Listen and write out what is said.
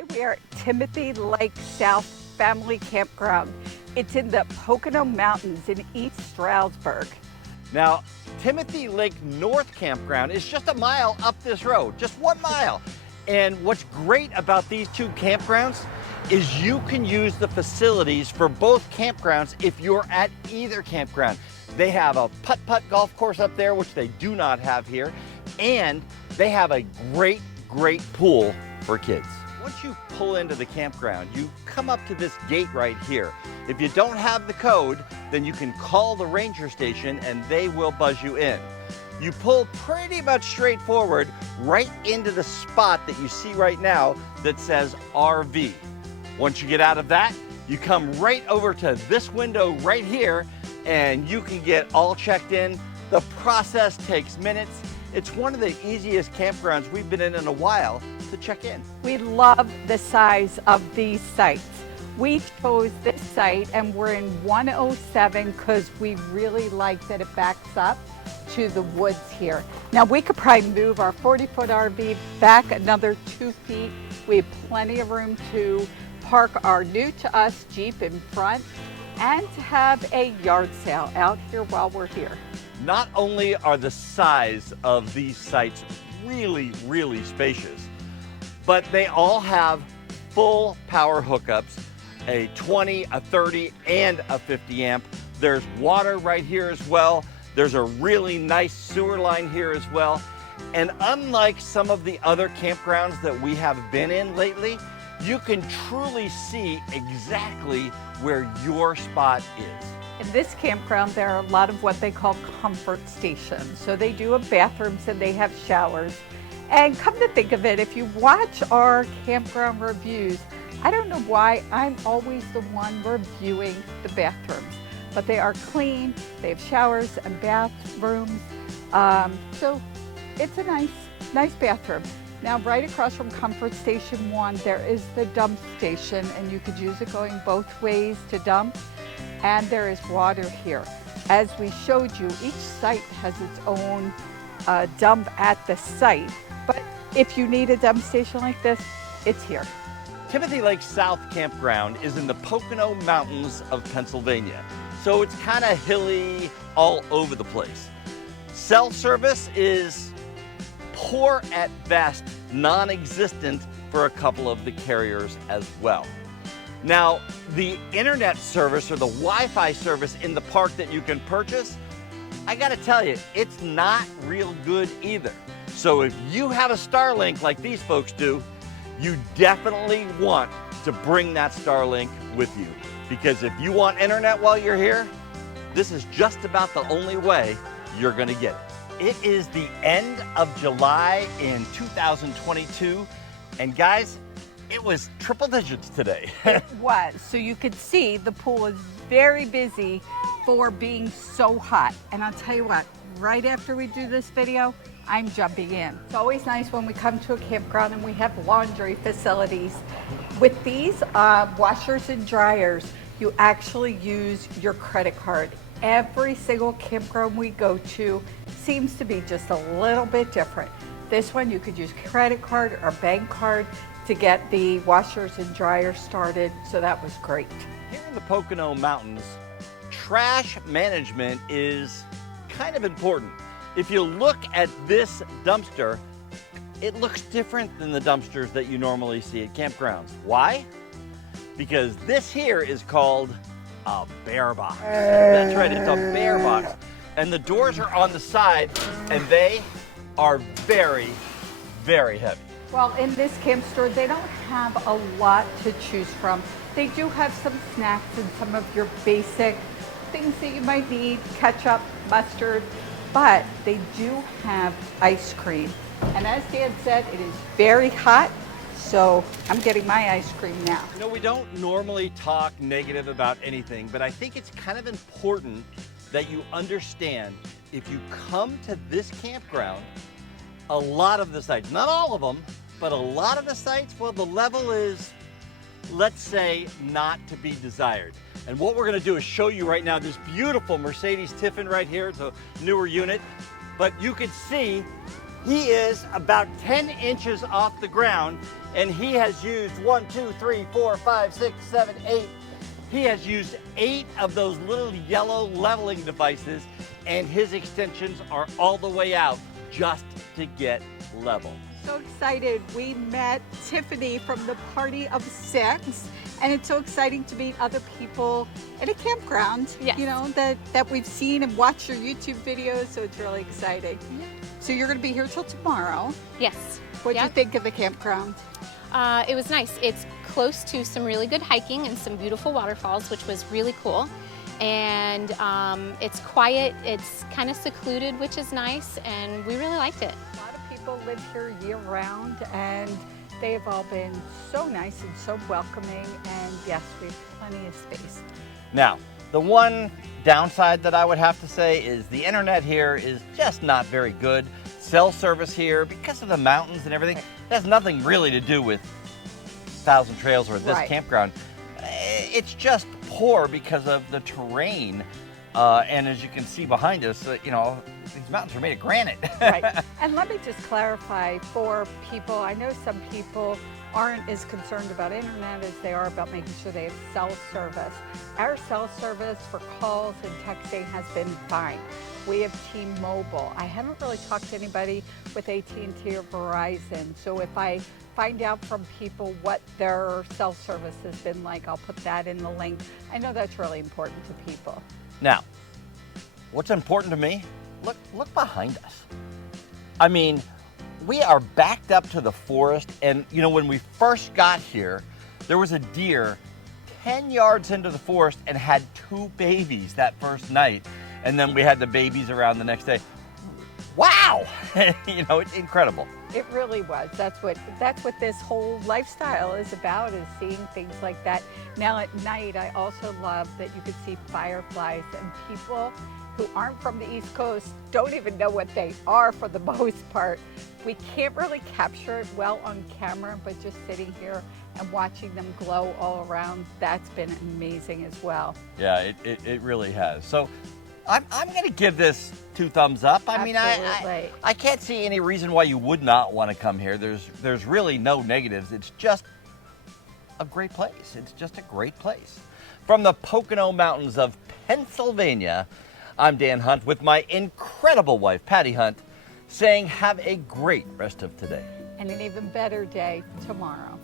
Today we are at Timothy Lake South Family Campground. It's in the Pocono Mountains in East Stroudsburg. Now, Timothy Lake North Campground is just a mile up this road, just 1 mile. And what's great about these two campgrounds is you can use the facilities for both campgrounds if you're at either campground. They have a putt-putt golf course up there, which they do not have here, and they have a great pool for kids. Once you pull into the campground, you come up to this gate right here. If you don't have the code, then you can call the ranger station and they will buzz you in. You pull pretty much straight forward right into the spot that you see right now that says RV. Once you get out of that, you come right over to this window right here and you can get all checked in. The process takes minutes. It's one of the easiest campgrounds we've been in a while to check in. We love the size of these sites. We chose this site and we're in 107 because we really like that it backs up to the woods here. Now we could probably move our 40-foot RV back another 2 feet. We have plenty of room to park our new to us Jeep in front and to have a yard sale out here while we're here. Not only are the size of these sites really spacious, but they all have full power hookups, a 20, a 30, and a 50 amp. There's water right here as well. There's a really nice sewer line here as well. And unlike some of the other campgrounds that we have been in lately, you can truly see exactly where your spot is. In this campground, there are a lot of what they call comfort stations. So they do have bathrooms and they have showers. And come to think of it, if you watch our campground reviews, I don't know why I'm always the one reviewing the bathrooms, but they are clean, they have showers and bathrooms. So it's a nice bathroom. Now, right across from Comfort Station 1, there is the dump station, and you could use it going both ways to dump. And there is water here. As we showed you, each site has its own dump at the site. But if you need a dump station like this, it's here. Timothy Lake South Campground is in the Pocono Mountains of Pennsylvania. So it's kind of hilly all over the place. Cell service is poor at best, non-existent for a couple of the carriers as well. Now, the internet service or the Wi-Fi service in the park that you can purchase, I gotta tell you, it's not real good either. So if you have a Starlink like these folks do, you definitely want to bring that Starlink with you. Because if you want internet while you're here, this is just about the only way you're gonna get it. It is the end of July in 2022, and guys, it was triple digits today. It was. So you could see the pool is very busy for being so hot. And I'll tell you what, right after we do this video, I'm jumping in. It's always nice when we come to a campground and we have laundry facilities. With these washers and dryers, you actually use your credit card. Every single campground we go to seems to be just a little bit different. This one, you could use credit card or bank card to get the washers and dryers started, so that was great. Here in the Pocono Mountains, trash management is kind of important. If you look at this dumpster, it looks different than the dumpsters that you normally see at campgrounds. Why? Because this here is called a bear box. That's right, it's a bear box. And the doors are on the side, and they are very heavy. Well, in this camp store, they don't have a lot to choose from. They do have some snacks and some of your basic things that you might need, ketchup, mustard, but they do have ice cream. And as Dan said, it is very hot, so I'm getting my ice cream now. You know, we don't normally talk negative about anything, but I think it's kind of important that you understand if you come to this campground, a lot of the sites, not all of them, but a lot of the sites, well, the level is, let's say, not to be desired. And what we're gonna do is show you right now this beautiful Mercedes Tiffin right here. It's a newer unit, but you can see He is about 10 inches off the ground, and he has used 1, 2, 3, 4, 5, 6, 7, 8. He has used 8 of those little yellow leveling devices, and his extensions are all the way out just to get level. So excited. We met Tiffany from the Party of 6, and it's so exciting to meet other people in a campground, Yes. you know, that we've seen and watched your YouTube videos, so it's really exciting. Yeah. So you're going to be here till tomorrow. Yes. What do you Yep. think of the campground? It was nice. It's close to some really good hiking and some beautiful waterfalls, which was really cool. And it's quiet, it's kind of secluded, which is nice, and we really liked it. A lot of people live here year-round, and they have all been so nice and so welcoming, and yes, we have plenty of space. Now, the one downside that I would have to say is the internet here is just not very good. Cell service here, because of the mountains and everything, has nothing really to do with Thousand Trails or this Right. campground. It's just poor because of the terrain. And as you can see behind us, you know, these mountains are made of granite. Right. And let me just clarify for people, I know some people aren't as concerned about internet as they are about making sure they have cell service. Our cell service for calls and texting has been fine. We have T-Mobile. I haven't really talked to anybody with AT&T or Verizon, so if I find out from people what their cell service has been like, I'll put that in the link. I know that's really important to people. Now, what's important to me? Look behind us. I mean, we are backed up to the forest, and you know, when we first got here, there was a deer 10 yards into the forest and had 2 babies that first night, and then we had the babies around the next day. Wow! You know, it's incredible. It really was. That's what this whole lifestyle is about, is seeing things like that. Now at night, I also love that you could see fireflies, and people who aren't from the East Coast don't even know what they are for the most part. We can't really capture it well on camera, but just sitting here and watching them glow all around, that's been amazing as well. Yeah, it really has. So I'm going to give this 2 thumbs up. I mean, Absolutely. I can't see any reason why you would not want to come here. There's really no negatives. It's just a great place. It's just a great place. From the Pocono Mountains of Pennsylvania, I'm Dan Hunt with my incredible wife, Patti Hunt, saying have a great rest of today. And an even better day tomorrow.